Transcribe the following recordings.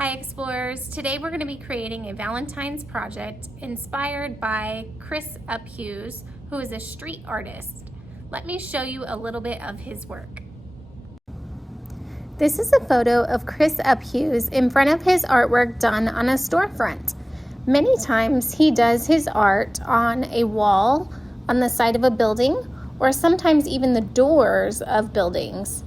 Hi Explorers! Today we're going to be creating a Valentine's project inspired by Chris Uphues, who is a street artist. Let me show you a little bit of his work. This is a photo of Chris Uphues in front of his artwork done on a storefront. Many times he does his art on a wall, on the side of a building, or sometimes even the doors of buildings.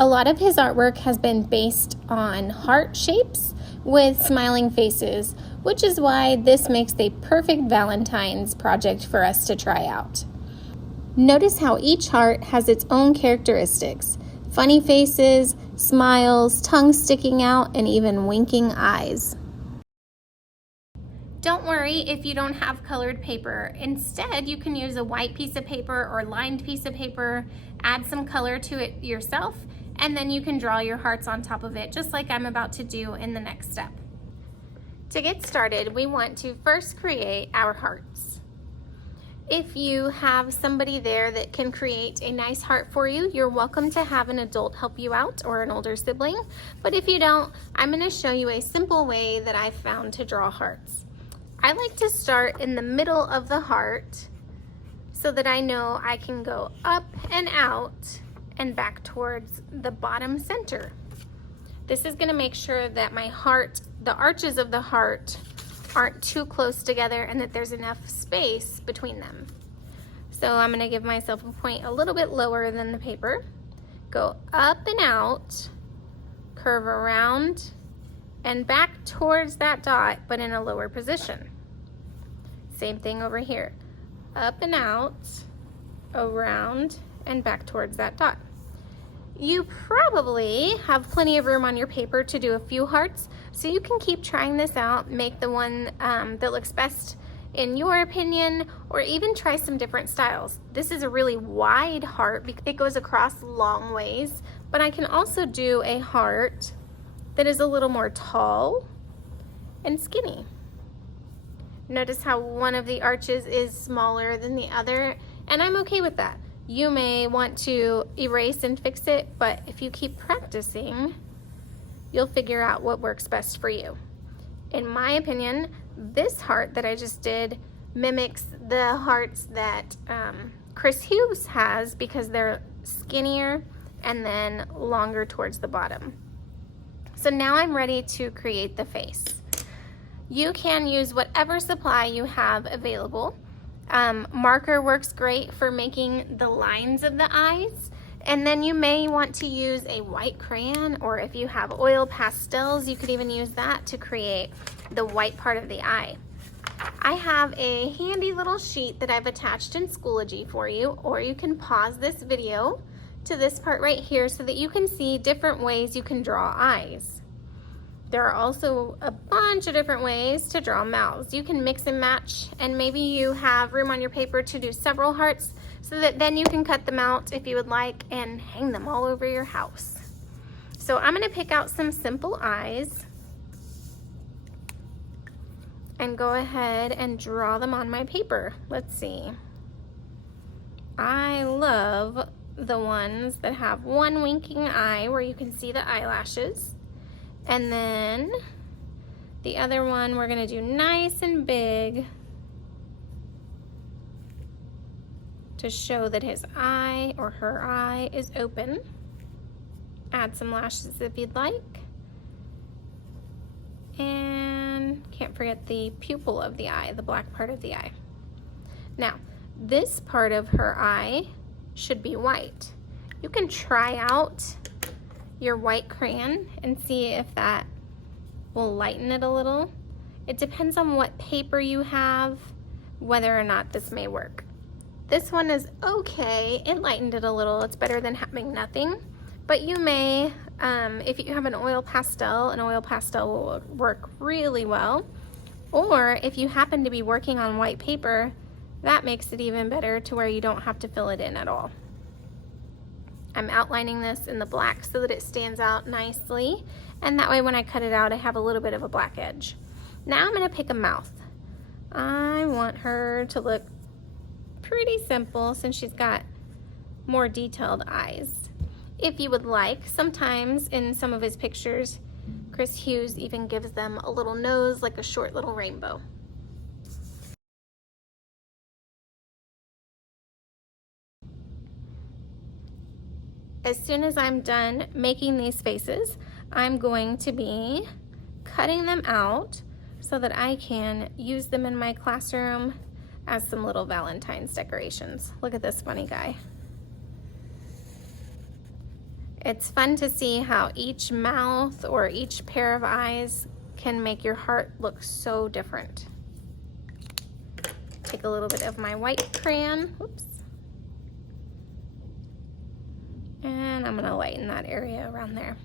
A lot of his artwork has been based on heart shapes with smiling faces, which is why this makes the perfect Valentine's project for us to try out. Notice how each heart has its own characteristics: funny faces, smiles, tongue sticking out, and even winking eyes. Don't worry if you don't have colored paper. Instead, you can use a white piece of paper or lined piece of paper, add some color to it yourself, and then you can draw your hearts on top of it, just like I'm about to do in the next step. To get started, we want to first create our hearts. If you have somebody there that can create a nice heart for you, you're welcome to have an adult help you out or an older sibling. But if you don't, I'm going to show you a simple way that I've found to draw hearts. I like to start in the middle of the heart so that I know I can go up and out and back towards the bottom center. This is going to make sure that my heart, the arches of the heart, aren't too close together and that there's enough space between them. So I'm going to give myself a point a little bit lower than the paper, go up and out, curve around and back towards that dot, but in a lower position. Same thing over here, up and out, around and back towards that dot. You probably have plenty of room on your paper to do a few hearts, so you can keep trying this out, make the one that looks best in your opinion, or even try some different styles. This is a really wide heart because it goes across long ways, but I can also do a heart that is a little more tall and skinny. Notice how one of the arches is smaller than the other, and I'm okay with that. You may want to erase and fix it, but if you keep practicing, you'll figure out what works best for you. In my opinion, this heart that I just did mimics the hearts that Chris Hughes has because they're skinnier and then longer towards the bottom. So now I'm ready to create the face. You can use whatever supply you have available. Marker works great for making the lines of the eyes, and then you may want to use a white crayon, or if you have oil pastels, you could even use that to create the white part of the eye. I have a handy little sheet that I've attached in Schoology for you, or you can pause this video to this part right here so that you can see different ways you can draw eyes. There are also a bunch of different ways to draw mouths. You can mix and match, and maybe you have room on your paper to do several hearts so that then you can cut them out if you would like and hang them all over your house. So I'm going to pick out some simple eyes and go ahead and draw them on my paper. Let's see. I love the ones that have one winking eye where you can see the eyelashes. And then the other one we're going to do nice and big to show that his eye or her eye is open. Add some lashes if you'd like. And can't forget the pupil of the eye, the black part of the eye. Now, this part of her eye should be white. You can try out your white crayon and see if that will lighten it a little. It depends on what paper you have, whether or not this may work. This one is okay. It lightened it a little. It's better than having nothing, but you may, if you have an oil pastel will work really well. Or if you happen to be working on white paper, that makes it even better to where you don't have to fill it in at all. I'm outlining this in the black so that it stands out nicely, and that way when I cut it out I have a little bit of a black edge. Now I'm going to pick a mouth. I want her to look pretty simple since she's got more detailed eyes. If you would like, sometimes in some of his pictures Chris Hughes even gives them a little nose, like a short little rainbow. As soon as I'm done making these faces, I'm going to be cutting them out so that I can use them in my classroom as some little Valentine's decorations. Look at this funny guy. It's fun to see how each mouth or each pair of eyes can make your heart look so different. Take a little bit of my white crayon, whoops. And I'm gonna lighten that area around there.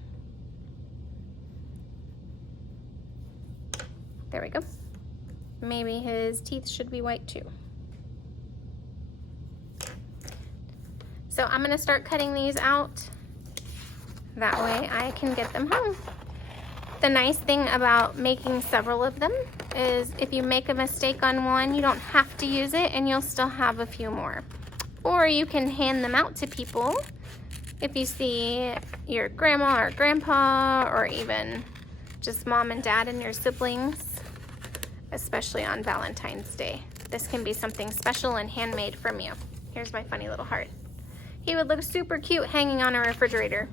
There we go. Maybe his teeth should be white too. So I'm gonna start cutting these out. That way I can get them home. The nice thing about making several of them is if you make a mistake on one, you don't have to use it and you'll still have a few more. Or you can hand them out to people if you see your grandma or grandpa, or even just mom and dad and your siblings, especially on Valentine's Day. This can be something special and handmade from you. Here's my funny little heart. He would look super cute hanging on a refrigerator.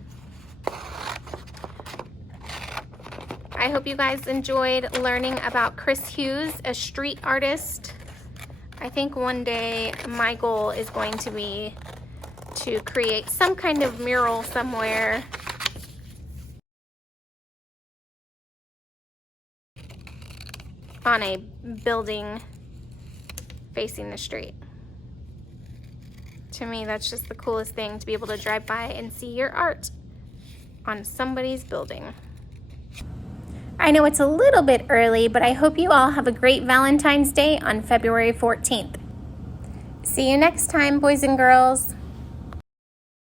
I hope you guys enjoyed learning about Chris Hughes, a street artist. I think one day my goal is going to be to create some kind of mural somewhere on a building facing the street. To me, that's just the coolest thing, to be able to drive by and see your art on somebody's building. I know it's a little bit early, but I hope you all have a great Valentine's Day on February 14th. See you next time, boys and girls.